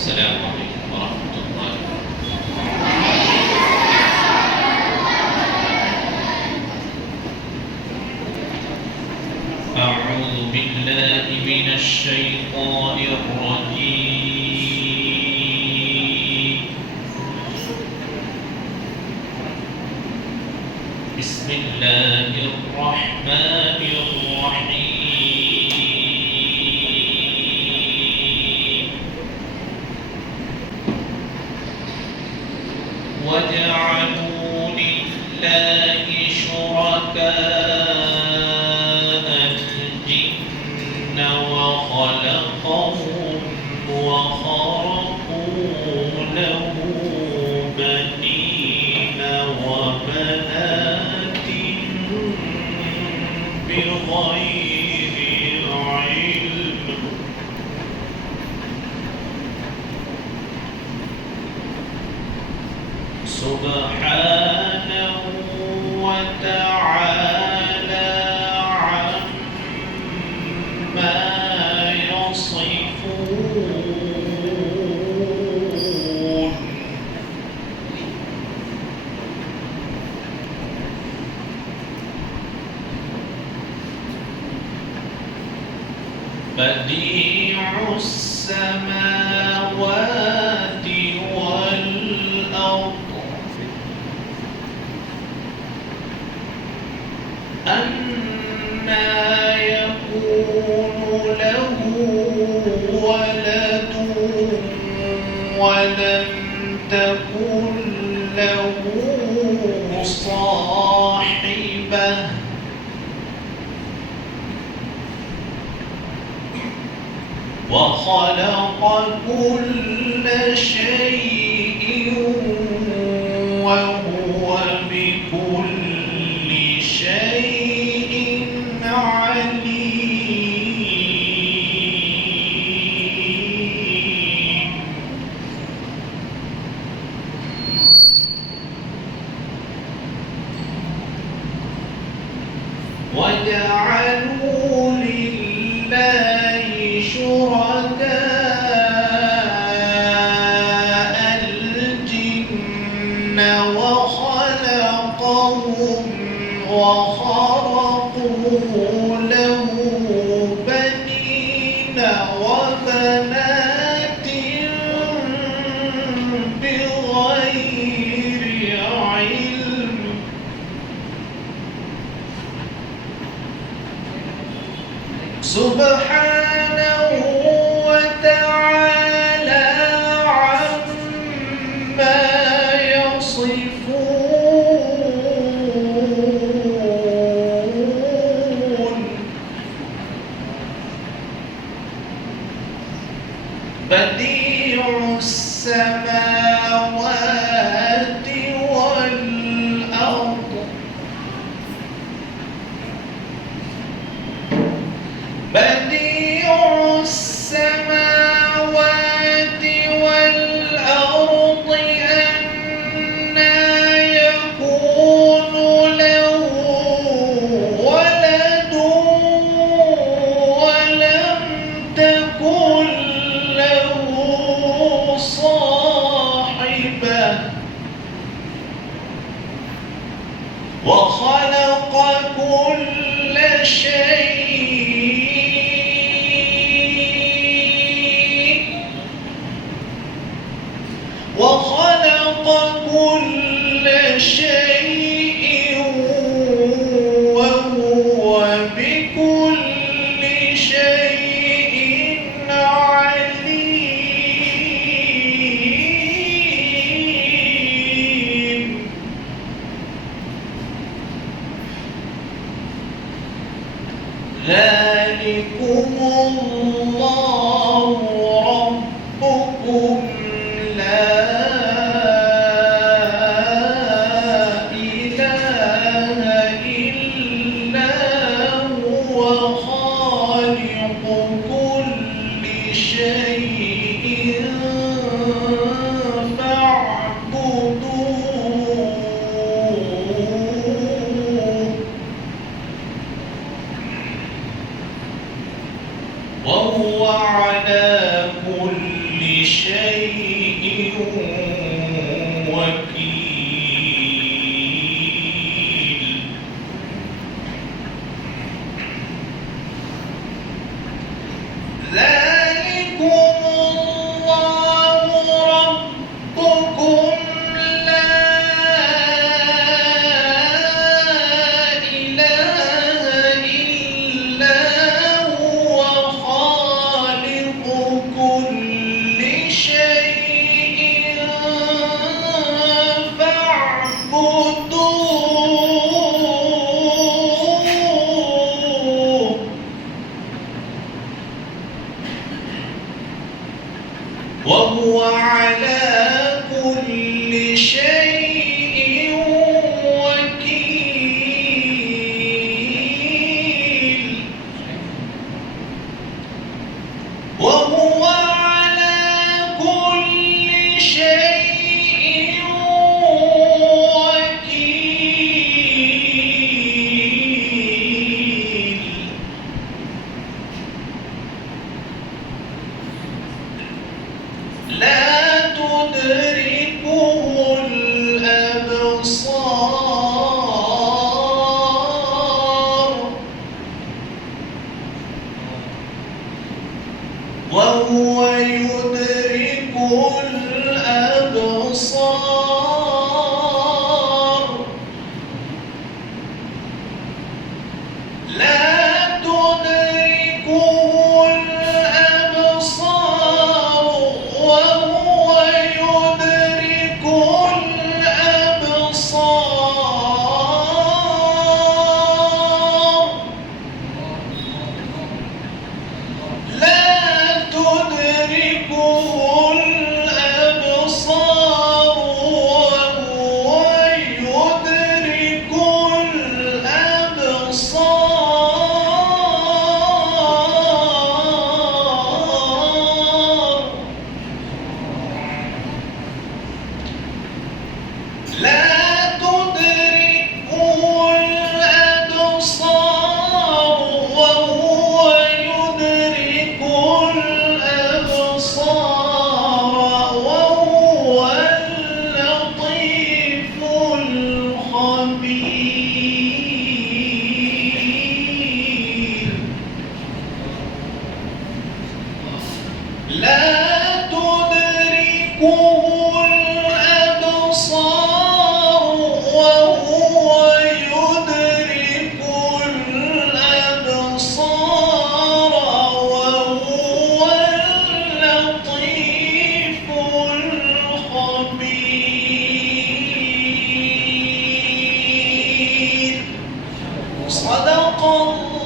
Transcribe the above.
السلام عليكم ورحمة الله. أعوذ بالله من الشيطان الرجيم. بسم الله الرحمن الرحيم. وجعلوا لله شركاء الجن وخلقهم وخرقوا له بنين وبنات بغير علم. سبحانه وتعالى عما يصفون. بديع السماوات والأرض أنى يكون له ولد ولم تكن له صاحبة وخلق كل شيء وهو بكل شيء عليم. وجعلوا لله شركاء الجن وخلقهم وخرقوا له بنين وبنات بغير علم. سبحانه وتعالى عما يصفون. بديع السماوات والأرض بديع السماوات والأرض أنى يكون له ولد ولم تكن له صاحبة وخلق كل شيء وهو بكل شيء عليم. ذلكم الله ربكم لا إله إلا هو خالق كل شيء فاعبدوه وهو على كل شيء وكيل ذلكم الله ربكم لا إله إلا هو خالق كل شيء فاعبدوه وهو على كل شيء وكيل وهو على كل شيء وكيل لا تدركه الأبصار وهو يدرك الأبصار لا تدركه الأبصار وهو يدرك الأبصار لا تدركه الأبصار وهو يدرك الأبصار لا تدركه الأبصار وهو يدرك الأبصار وهو اللطيف الخبير لا تدركه الأبصار وهو يدرك الأبصار وهو اللطيف الخبير صدق الله